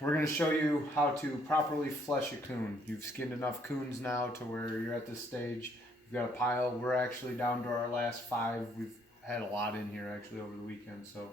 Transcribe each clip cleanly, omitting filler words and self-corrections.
we're going to show you how to properly flesh a coon. You've skinned enough coons now to where you're at this stage. You've got a pile. We're actually down to our last 5. We've had a lot in here actually over the weekend. So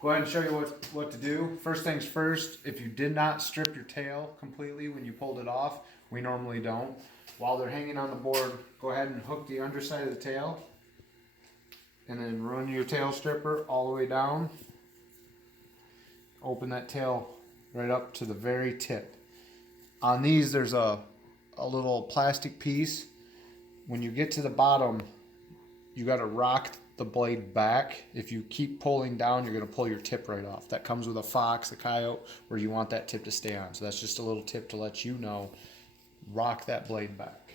go ahead and show you what to do. First things first, if you did not strip your tail completely when you pulled it off, we normally don't. While they're hanging on the board, go ahead and hook the underside of the tail and then run your tail stripper all the way down. Open that tail right up to the very tip. On these, there's a little plastic piece. When you get to the bottom, you got to rock the blade back. If you keep pulling down, you're going to pull your tip right off. That comes with a fox, a coyote, where you want that tip to stay on. So that's just a little tip to let you know. Rock that blade back.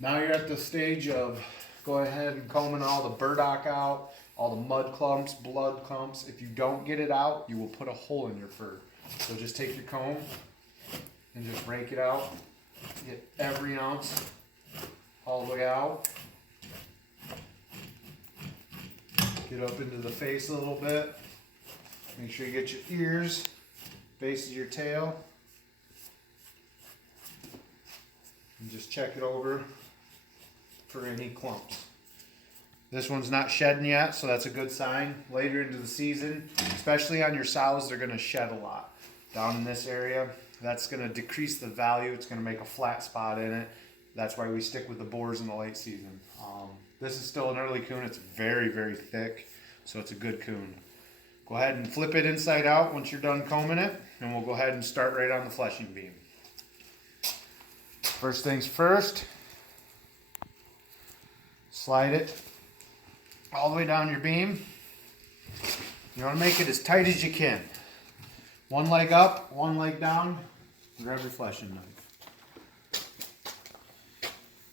Now you're at the stage of go ahead and combing all the burdock out, all the mud clumps, blood clumps. If you don't get it out, you will put a hole in your fur. So just take your comb and just rake it out. Get every ounce all the way out. Get up into the face a little bit. Make sure you get your ears, base of your tail. And just check it over for any clumps. This one's not shedding yet, so that's a good sign. Later into the season, especially on your sows, they're going to shed a lot. Down in this area, that's going to decrease the value. It's going to make a flat spot in it. That's why we stick with the boars in the late season. This is still an early coon. It's very, very thick, so it's a good coon. Go ahead and flip it inside out once you're done combing it, and we'll go ahead and start right on the fleshing beam. First things first, slide it all the way down your beam. You want to make it as tight as you can. One leg up, one leg down, grab your fleshing knife.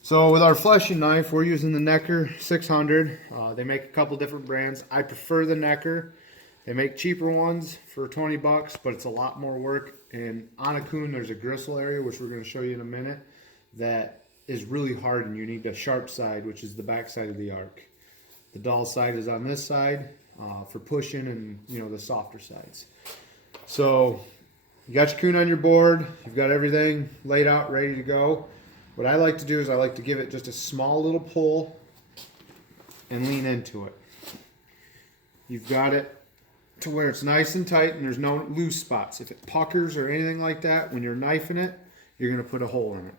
So with our fleshing knife, we're using the Necker 600. They make a couple different brands. I prefer the Necker. They make cheaper ones for 20 bucks, but it's a lot more work. And on a coon, there's a gristle area, which we're going to show you in a minute, that is really hard, and you need the sharp side, which is the back side of the arc. The dull side is on this side for pushing, and the softer sides. So you got your coon on your board. You've got everything laid out, ready to go. What I like to do is I like to give it just a small little pull and lean into it. You've got it to where it's nice and tight and there's no loose spots. If it puckers or anything like that, when you're knifing it, you're going to put a hole in it.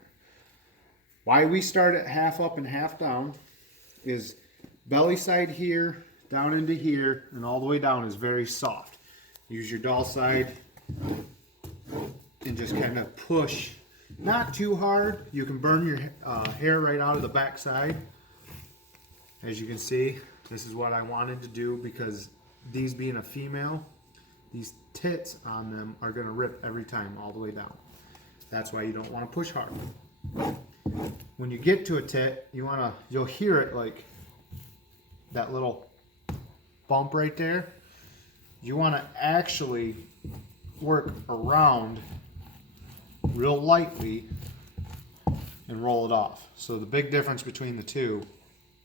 Why we start at half up and half down is belly side here, down into here, and all the way down is very soft. Use your dull side and just kind of push. Not too hard. You can burn your hair right out of the back side. As you can see, this is what I wanted to do because these being a female, these tits on them are going to rip every time all the way down. That's why you don't want to push hard. When you get to a tit, you'll hear it like that little bump right there. You want to actually work around real lightly and roll it off. So the big difference between the two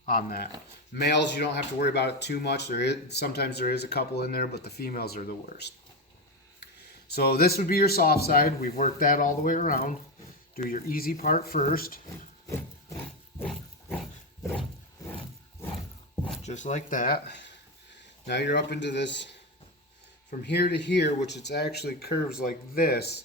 on that. Males, you don't have to worry about it too much. Sometimes there is a couple in there, but the females are the worst. So this would be your soft side. We've worked that all the way around. Do your easy part first. Just like that. Now you're up into this from here to here, which it's actually curves like this,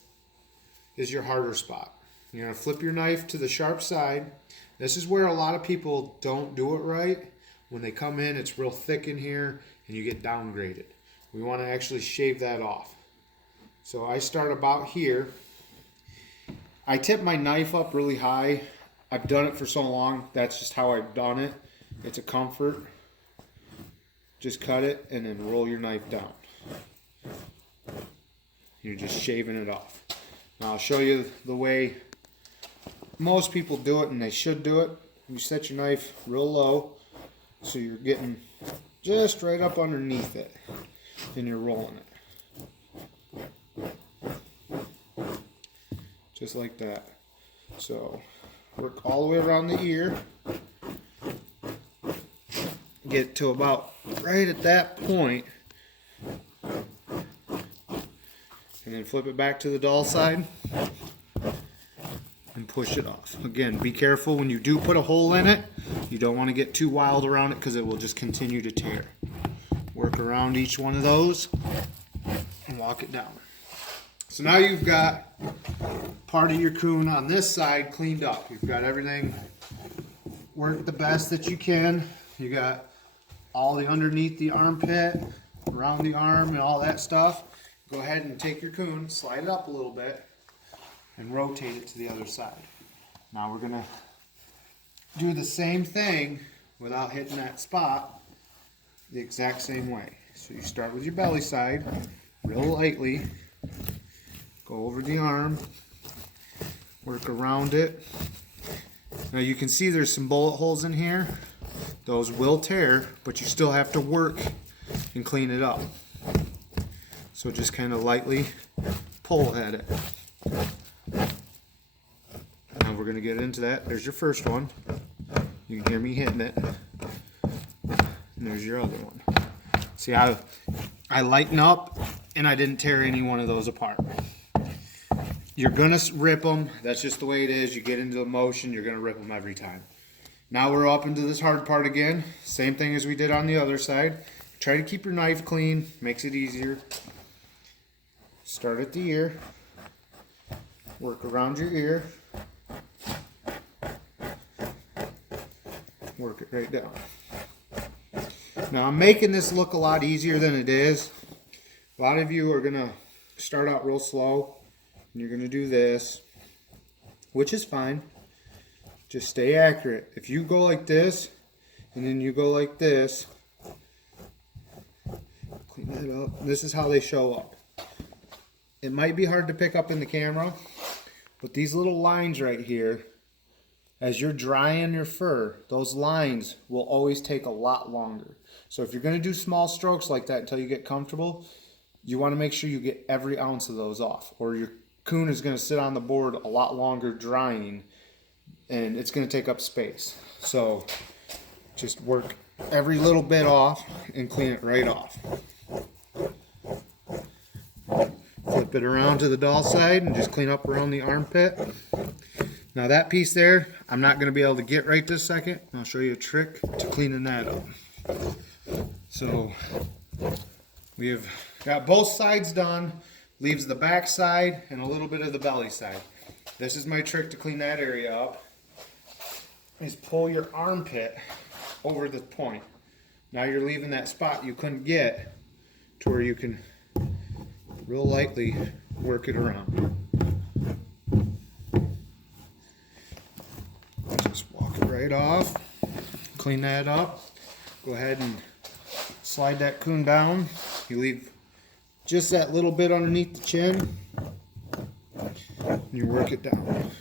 is your harder spot. You're going to flip your knife to the sharp side. This is where a lot of people don't do it right. When they come in, it's real thick in here and you get downgraded. We want to actually shave that off. So I start about here. I tip my knife up really high. I've done it for so long. That's just how I've done it. It's a comfort. Just cut it and then roll your knife down. You're just shaving it off. Now I'll show you the way most people do it, and they should do it. You set your knife real low so you're getting just right up underneath it and you're rolling it. Just like that. So work all the way around the ear. Get to about right at that point, and and then flip it back to the dull side and push it off. Again, be careful when you do put a hole in it. You don't want to get too wild around it because it will just continue to tear. Work around each one of those and walk it down. So now you've got part of your coon on this side cleaned up. You've got everything worked the best that you can. You got all the underneath the armpit, around the arm and all that stuff. Go ahead and take your coon, slide it up a little bit, and rotate it to the other side. Now we're gonna do the same thing without hitting that spot the exact same way. So you start with your belly side, real lightly, go over the arm, work around it. Now you can see there's some bullet holes in here. Those will tear, but you still have to work and clean it up. So just kind of lightly pull at it. Now we're going to get into that. There's your first one. You can hear me hitting it. And there's your other one. See how I lighten up and I didn't tear any one of those apart. You're going to rip them. That's just the way it is. You get into the motion, you're going to rip them every time. Now we're up into this hard part again. Same thing as we did on the other side. Try to keep your knife clean. Makes it easier. Start at the ear. Work around your ear. Work it right down. Now I'm making this look a lot easier than it is. A lot of you are going to start out real slow. And you're going to do this, which is fine. Just stay accurate. If you go like this, and then you go like this, clean that up. This is how they show up. It might be hard to pick up in the camera, but these little lines right here, as you're drying your fur, those lines will always take a lot longer. So if you're going to do small strokes like that until you get comfortable, you want to make sure you get every ounce of those off, or your coon is going to sit on the board a lot longer drying, and it's going to take up space. So just work every little bit off and clean it right off. Flip it around to the dull side and just clean up around the armpit. Now that piece there, I'm not going to be able to get right this second. I'll show you a trick to cleaning that up. So we have got both sides done. Leaves the back side and a little bit of the belly side. This is my trick to clean that area up. Is pull your armpit over the point. Now you're leaving that spot you couldn't get to where you can real lightly work it around. Just walk it right off. Clean that up. Go ahead and slide that coon down. You leave just that little bit underneath the chin, and you work it down.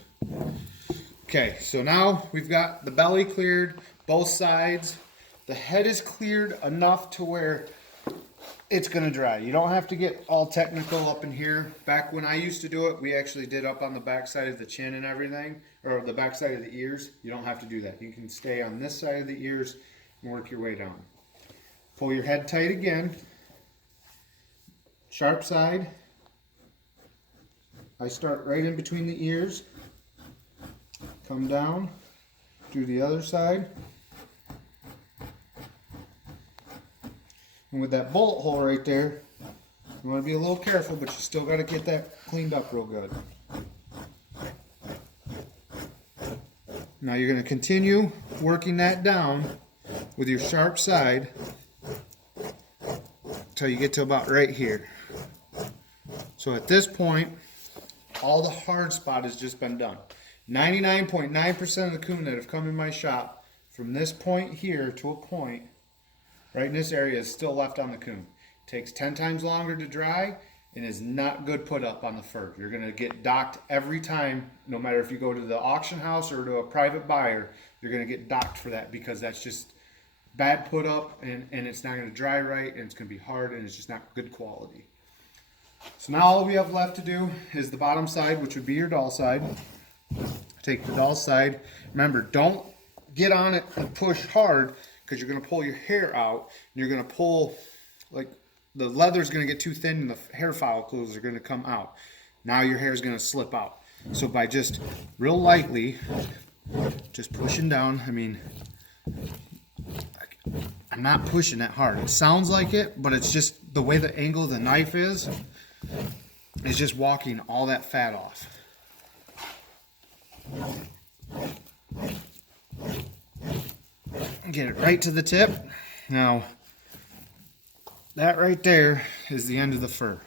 Okay, so now we've got the belly cleared, both sides. The head is cleared enough to where it's going to dry. You don't have to get all technical up in here. Back when I used to do it, we actually did up on the back side of the chin and everything, or the back side of the ears. You don't have to do that. You can stay on this side of the ears and work your way down. Pull your head tight again. Sharp side. I start right in between the ears. Come down. Do the other side. And with that bullet hole right there, you want to be a little careful, but you still got to get that cleaned up real good. Now you're going to continue working that down with your sharp side until you get to about right here. So at this point, all the hard spot has just been done. 99.9% of the coon that have come in my shop, from this point here to a point right in this area, is still left on the coon. Takes 10 times longer to dry and is not good put up on the fur. You're going to get docked every time, no matter if you go to the auction house or to a private buyer, you're going to get docked for that, because that's just bad put up, and it's not going to dry right, and it's going to be hard, and it's just not good quality. So now all we have left to do is the bottom side, which would be your dull side. Take the dull side. Remember, don't get on it and push hard, because you're going to pull your hair out. And you're going to pull like the leather's going to get too thin and the hair follicles are going to come out. Now your hair is going to slip out. So by just real lightly, just pushing down, I mean, I'm not pushing that hard. It sounds like it, but it's just the way the angle of the knife is just walking all that fat off. Get it right to the tip. Now, that right there is the end of the fur.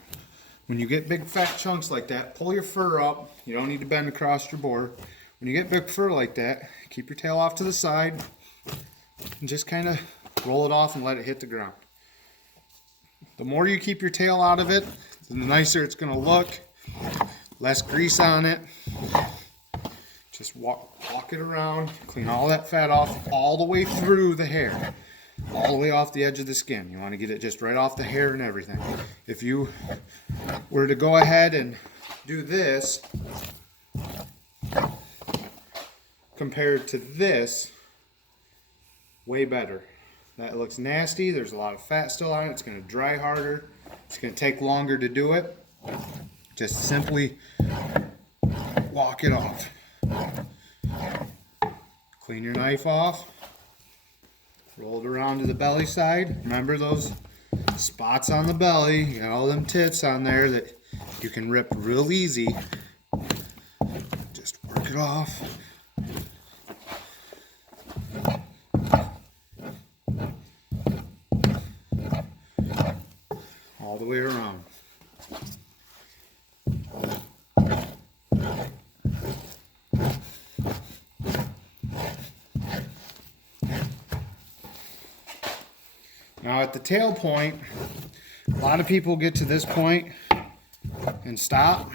When you get big fat chunks like that, pull your fur up. You don't need to bend across your board. When you get big fur like that, keep your tail off to the side and just kind of roll it off and let it hit the ground. The more you keep your tail out of it, the nicer it's going to look. Less grease on it. Just walk it around, clean all that fat off all the way through the hair, all the way off the edge of the skin. You want to get it just right off the hair and everything. If you were to go ahead and do this compared to this, way better. That looks nasty. There's a lot of fat still on it. It's going to dry harder. It's going to take longer to do it. Just simply walk it off. Clean your knife off. Roll it around to the belly side. Remember those spots on the belly. You got all them tits on there that you can rip real easy. Just work it off. All the way around. Now at the tail point, a lot of people get to this point and stop,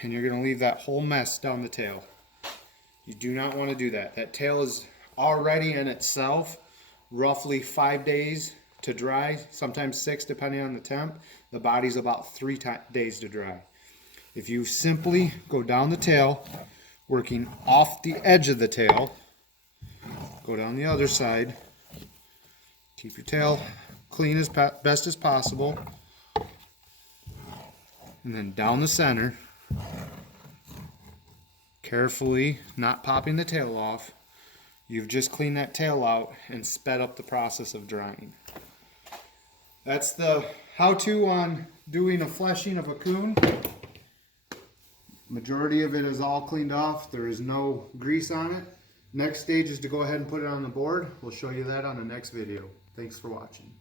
and you're going to leave that whole mess down the tail. You do not want to do that. That tail is already in itself roughly 5 days to dry, sometimes 6 depending on the temp. The body's about 3 days to dry. If you simply go down the tail, working off the edge of the tail, go down the other side, keep your tail clean as best as possible, and then down the center, carefully, not popping the tail off. You've just cleaned that tail out and sped up the process of drying. That's the how-to on doing a fleshing of a coon. Majority of it is all cleaned off. There is no grease on it. Next stage is to go ahead and put it on the board. We'll show you that on the next video. Thanks for watching.